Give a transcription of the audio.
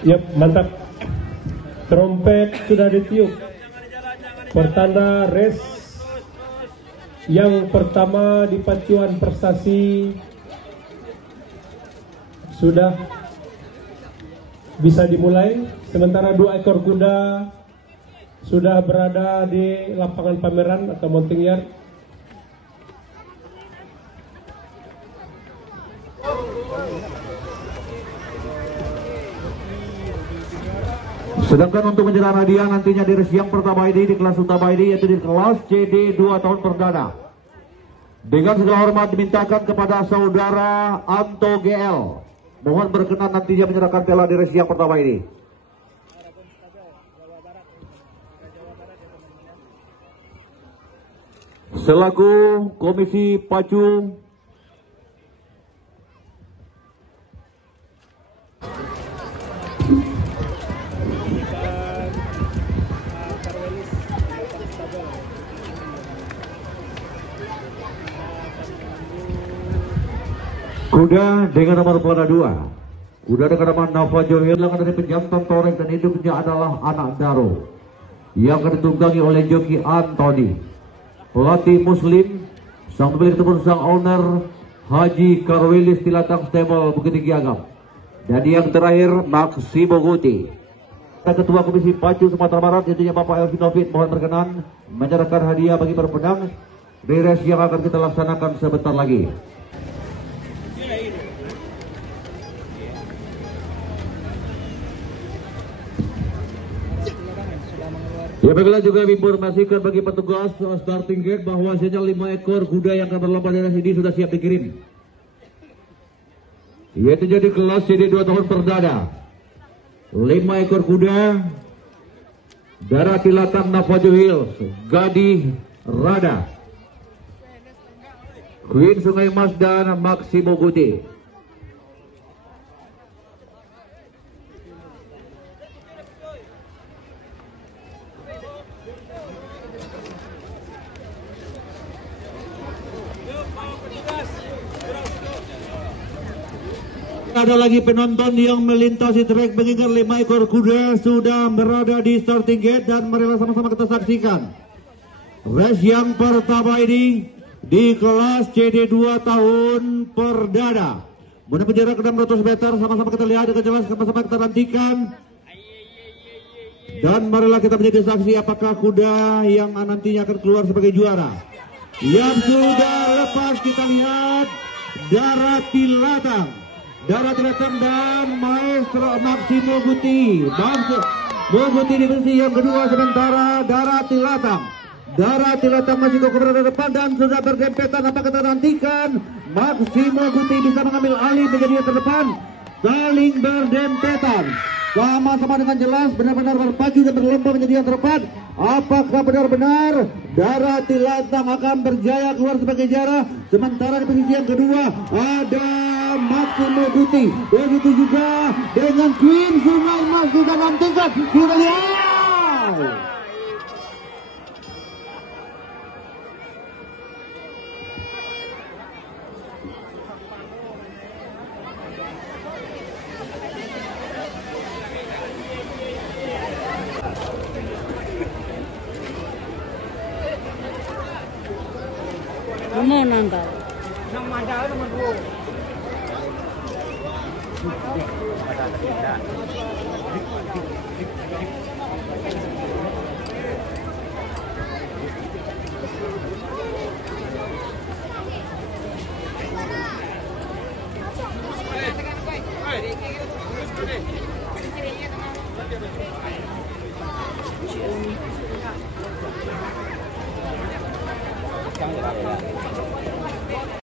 Yap, mantap. Trompet sudah ditiup. Pertanda race yang pertama di pacuan prestasi sudah bisa dimulai. Sementara 2 ekor kuda sudah berada di lapangan pameran atau mounting yard. Sedangkan untuk menjelang hadiah nantinya di race yang pertama ini di kelas utama ini yaitu di kelas CD 2 tahun perdana. Dengan segala hormat dimintakan kepada saudara Anto GL. Mohon berkenan nantinya menyerahkan piala di race yang pertama ini. Selaku Komisi Pacu kuda dengan nomor pelana 2, kuda dengan nama Nova Johil dari pejantan Torek dan induknya adalah anak Daro yang akan ditunggangi oleh joki Anthony, pelatih Muslim, sang pemilik ataupun sang owner Haji Karwilis Tilatang Stable Bukit Tinggi Agam, dan yang terakhir Maksimo Guti. Ketua Komisi Pacu Sumatera Barat yaitu Bapak Elvin Novit mohon berkenan menyerahkan hadiah bagi para pedang di race yang akan kita laksanakan sebentar lagi. Ya, baiklah juga informasikan bagi petugas starting gate bahwa sejauh 5 ekor kuda yang akan berlomba di race ini sudah siap dikirim. Yaitu jadi kelas CD 2 tahun perdana. 5 ekor kuda Darah Tilatang Navajo Hills, Gadih Rada, Queen Sungai Mas dan Maksimo Guti. Ada lagi penonton yang melintasi trek mengingat 5 ekor kuda sudah berada di starting gate dan marilah sama-sama kita saksikan race yang pertama ini di kelas CD2 tahun perdana. Menempuh jarak 600 meter, sama-sama kita lihat dengan jelas, sama-sama kita nantikan. Dan marilah kita menjadi saksi apakah kuda yang nantinya akan keluar sebagai juara. Yang sudah lepas kita lihat Darah Tilatang dan Maestro Maksimo Guti. Maksimo Guti di versi yang kedua, sementara Darah Tilatang masih ke berada depan dan sudah berdempetan. Apa kita nantikan Maksimo Guti bisa mengambil alih menjadi yang terdepan, saling berdempetan sama-sama dengan jelas benar-benar berpacu dan berlomba menjadi yang terdepan. Apakah benar-benar Darah Tilatang akan berjaya keluar sebagai juara, sementara di posisi yang kedua ada Maksimo Guti. Begitu juga dengan Queen Sungai Mas juga nantikan. Kita lihat. Nomor nanda. Nomor 2.